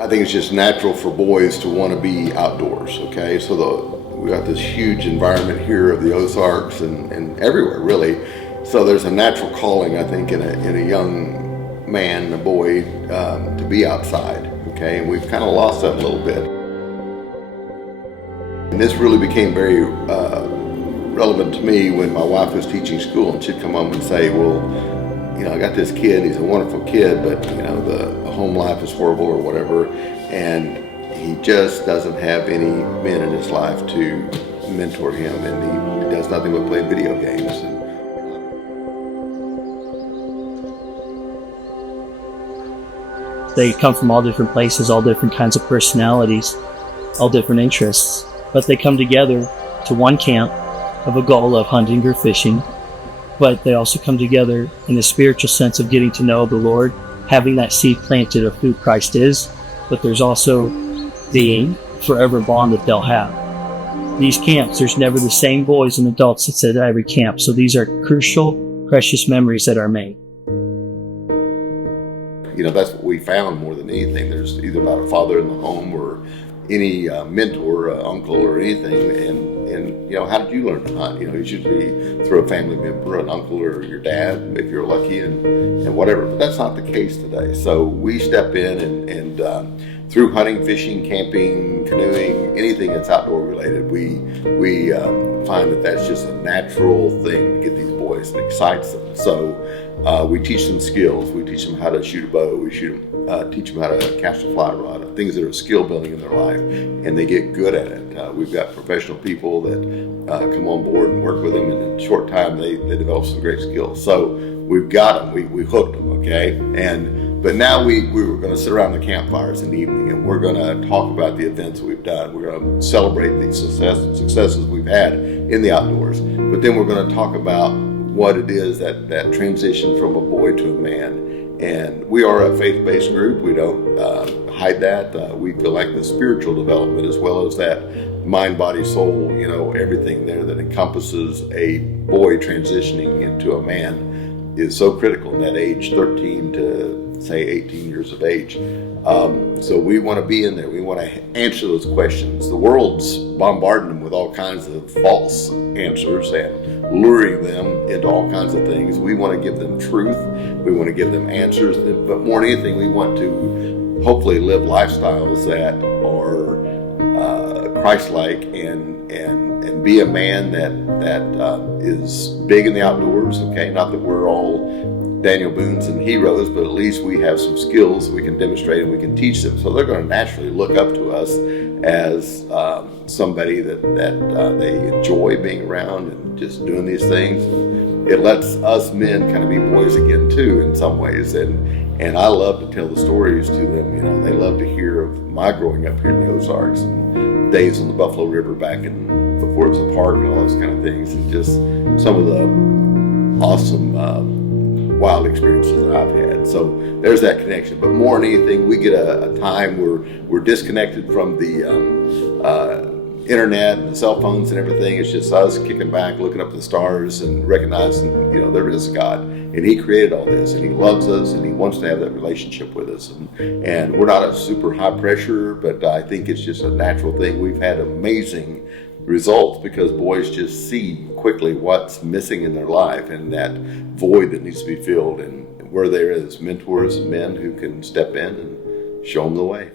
I think it's just natural for boys to want to be outdoors, okay? So we got this huge environment here of the Ozarks and everywhere, really. So there's a natural calling, I think, in a young man, a boy, to be outside, okay? And we've kind of lost that a little bit. And this really became very relevant to me when my wife was teaching school, and she'd come home and say, well, you know, I got this kid, he's a wonderful kid, but, you know, the home life is horrible or whatever, and he just doesn't have any men in his life to mentor him, and he does nothing but play video games. They come from all different places, all different kinds of personalities, all different interests, but they come together to one camp of a goal of hunting or fishing. But they also come together in the spiritual sense of getting to know the Lord, having that seed planted of who Christ is, but there's also the forever bond that they'll have. These camps, there's never the same boys and adults that sit at every camp, so these are crucial, precious memories that are made. You know, that's what we found more than anything. There's either not a father in the home or any mentor, uncle or anything, and you know, how did you learn to hunt? You know, it's usually through a family member, an uncle or your dad, if you're lucky, and whatever. But that's not the case today. So we step in and through hunting, fishing, camping, canoeing, anything that's outdoor related, we find that that's just a natural thing to get these boys and excites them. So we teach them skills. We teach them how to shoot a bow. We teach them how to cast a fly rod, things that are skill building in their life, and they get good at it. We've got professional people that come on board and work with them, and in a short time they develop some great skills. So we've got them. We hooked them, okay? But now we were going to sit around the campfires in the evening, and we're going to talk about the events that we've done. We're going to celebrate the successes we've had in the outdoors. But then we're going to talk about what it is that transition from a boy to a man. And we are a faith-based group. We don't hide that. We feel like the spiritual development, as well as that mind, body, soul, you know, everything there that encompasses a boy transitioning into a man is so critical in that age, 13 to say 18 years of age. So we want to be in there. We want to answer those questions. The world's bombarding them with all kinds of false answers and luring them into all kinds of things. We want to give them truth. We want to give them answers. But more than anything, we want to hopefully live lifestyles that are Christ-like and be a man that is big in the outdoors. Okay, not that we're all Daniel Boones and heroes, but at least we have some skills we can demonstrate and we can teach them. So they're going to naturally look up to us as somebody that they enjoy being around and just doing these things. It lets us men kind of be boys again too in some ways, and I love to tell the stories to them. You know, they love to hear of my growing up here in the Ozarks and days on the Buffalo River back in before it was a park and all those kind of things, and just some of the awesome wild experiences that I've had. So there's that connection. But more than anything, we get a time where we're disconnected from the internet and the cell phones and everything. It's just us kicking back, looking up at the stars and recognizing, you know, there is God, and He created all this, and He loves us, and He wants to have that relationship with us. And we're not a super high pressure, but I think it's just a natural thing. We've had amazing results because boys just see quickly what's missing in their life and that void that needs to be filled, and where there is mentors and men who can step in and show them the way.